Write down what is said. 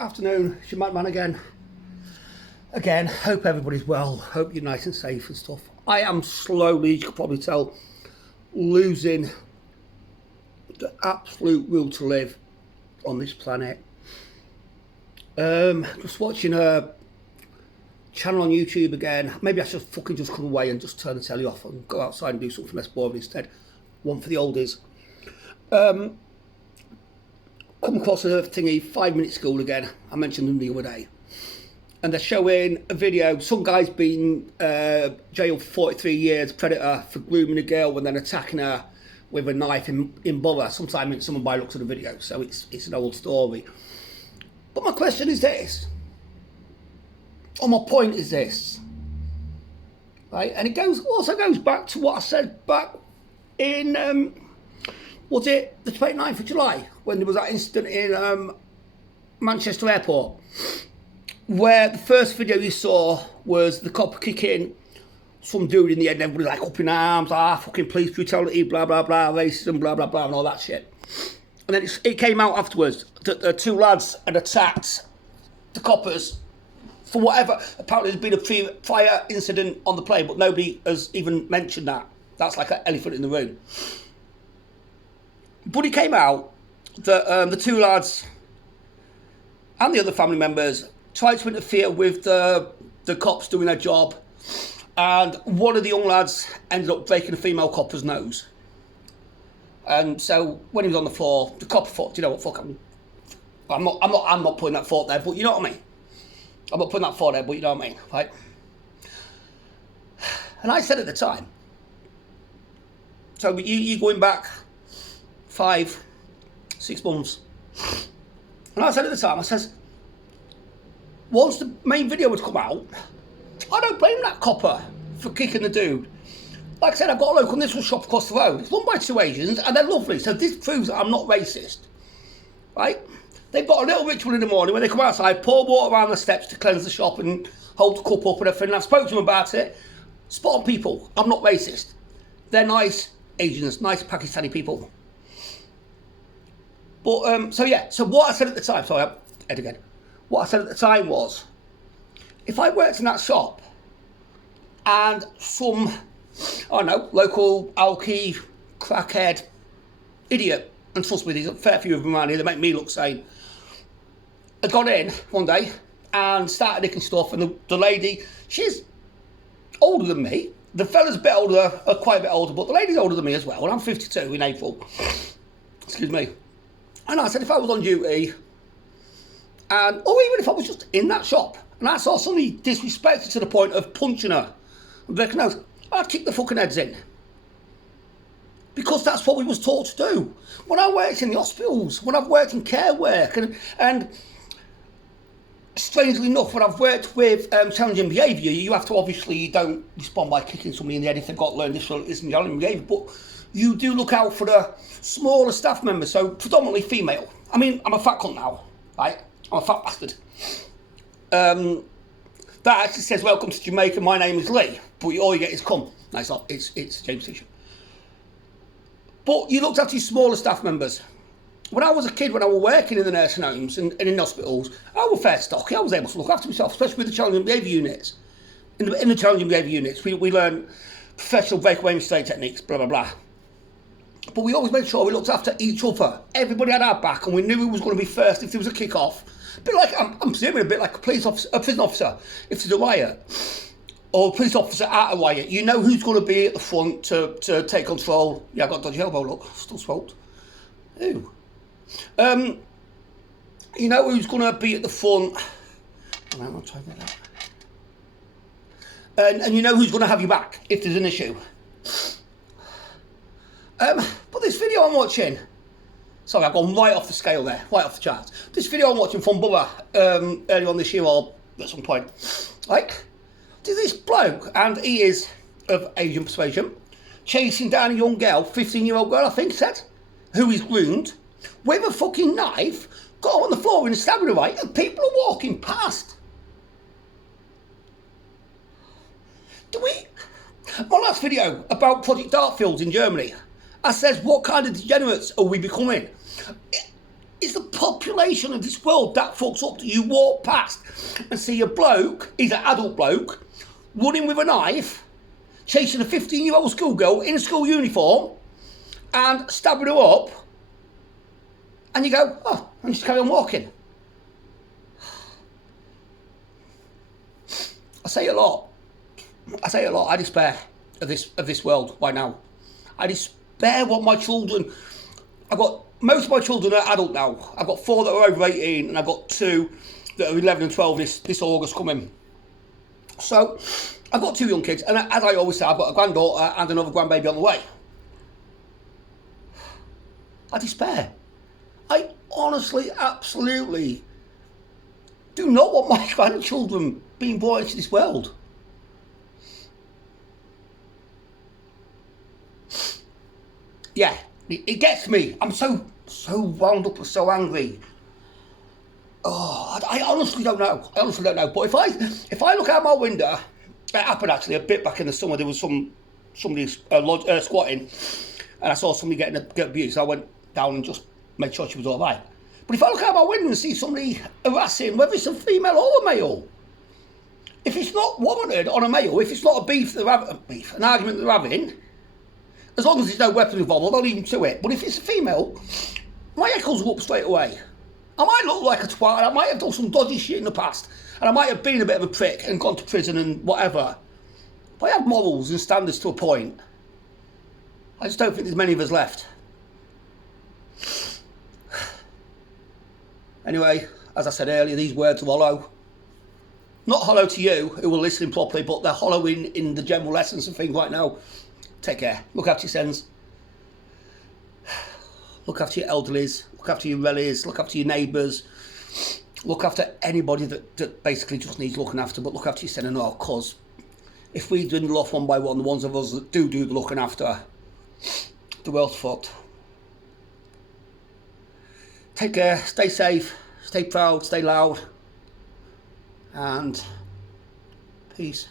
Afternoon, it's your madman again. Hope everybody's well. Hope you're nice and safe and stuff. I am slowly, you can probably tell, losing the absolute will to live on this planet. Just watching a channel on YouTube again. Maybe I should fucking just come away and just turn the telly off and go outside and do something less boring instead. One for the oldies. Come across a thingy, 5 Minute School again. I mentioned them the other day. And they're showing a video. Some guy's been jailed for 43 years, predator, for grooming a girl and then attacking her with a knife in Borough. Sometime it's someone by looks at the video, so it's an old story. But my question is this, or my point is this, right? And it also goes back to what I said back in, was it the 29th of July, when there was that incident in Manchester Airport, where the first video you saw was the cop kicking some dude in the head and everybody like up in arms, fucking police brutality, blah, blah, blah, racism, blah, blah, blah, and all that shit. And then it came out afterwards that the two lads had attacked the coppers for whatever. Apparently there's been a prior incident on the plane, but nobody has even mentioned that. That's like an elephant in the room. But it came out that the two lads and the other family members tried to interfere with the cops doing their job, and one of the young lads ended up breaking a female copper's nose. And so when he was on the floor, the copper thought, you know what, fuck, I'm not putting that thought there, but you know what I mean. I'm not putting that thought there, but you know what I mean, right? And I said at the time, so you going back 5-6 months, and I said at the time, I says, once the main video would come out, I don't blame that copper for kicking the dude. Like I said, I've got a local knitting shop across the road. It's run by two Asians and they're lovely, so this proves that I'm not racist, right? They've got a little ritual in the morning when they come outside, pour water around the steps to cleanse the shop and hold the cup up and everything. And I've spoken to them about it. Spot on people, I'm not racist. They're nice Asians, nice Pakistani people. But, so what I said at the time, sorry, Ed again. What I said at the time was, if I worked in that shop and some, I don't know, local alky, crackhead, idiot, and trust me, there's a fair few of them around here that make me look sane, I got in one day and started nicking stuff, and the lady, she's older than me. The fella's a bit older, quite a bit older, but the lady's older than me as well, and I'm 52 in April. Excuse me. And I said, if I was on duty, or even if I was just in that shop, and I saw somebody disrespected to the point of punching her and breaking her nose, I'd kick the fucking heads in. Because that's what we was taught to do. When I worked in the hospitals, when I've worked in care work, and strangely enough, when I've worked with challenging behaviour, you have to obviously, you don't respond by kicking somebody in the head if they've got learned this isn't challenging behaviour, but you do look out for the smaller staff members, so predominantly female. I mean, I'm a fat cunt now, right? I'm a fat bastard. That actually says, welcome to Jamaica, my name is Lee, but all you get is cum. No, it's not, it's James Fisher. But you looked after your smaller staff members. When I was a kid, when I was working in the nursing homes and in hospitals, I was fair stocky. I was able to look after myself, especially with the challenging behaviour units. In the challenging behaviour units, we learn professional breakaway mistake techniques, blah, blah, blah. But we always made sure we looked after each other. Everybody had our back, and we knew who was going to be first if there was a kick-off. A bit like, I'm presuming a bit like a prison officer, if there's a riot, or a police officer at a riot, you know who's going to be at the front to take control. Yeah, I got a dodgy elbow, look, still smoked. Ew. You know who's going to be at the front. I'll try that. And you know who's going to have your back if there's an issue. But this video I'm watching, sorry, I've gone right off the scale there, right off the charts. This video I'm watching from Borough earlier on this year or at some point, like, there's this bloke, and he is of Asian persuasion, chasing down a young girl, 15-year-old girl, I think he said, who is groomed, with a fucking knife, got her on the floor and stabbing her right, and people are walking past. My last video about Project Dartfields in Germany, I says, what kind of degenerates are we becoming? Is the population of this world that fucked up that you walk past and see a bloke, he's an adult bloke, running with a knife, chasing a 15-year-old schoolgirl in a school uniform and stabbing her up, and you go, oh, and just carry on walking. I say a lot. I despair of this world right now. I despair what my children. Most of my children are adult now. I've got 4 that are over 18, and I've got 2 that are 11 and 12 this August coming. So I've got 2 young kids, and as I always say, I've got a granddaughter and another grandbaby on the way. I despair. I honestly, absolutely do not want my grandchildren being brought into this world. Yeah, it gets me. I'm so wound up and so angry. Oh, I honestly don't know. But if I look out my window, it happened actually a bit back in the summer. There was somebody squatting, and I saw somebody get abused. So I went down and just made sure she was all right. But if I look out my window and see somebody harassing, whether it's a female or a male, if it's not warranted on a male, if it's not an argument they're having, as long as there's no weapon involved, I'll not even to it. But if it's a female, my echoes will up straight away. I might look like a twat, and I might have done some dodgy shit in the past, and I might have been a bit of a prick and gone to prison and whatever. But I have morals and standards to a point. I just don't think there's many of us left. Anyway, as I said earlier, these words are hollow. Not hollow to you, who are listening properly, but they're hollow in the general essence of things right now. Take care. Look after your sons. Look after your elderlies. Look after your relatives. Look after your neighbours. Look after anybody that basically just needs looking after, but look after your son and all, because if we dwindle off one by one, the ones of us that do the looking after, the world's fucked. Take care. Stay safe. Stay proud. Stay loud. And peace.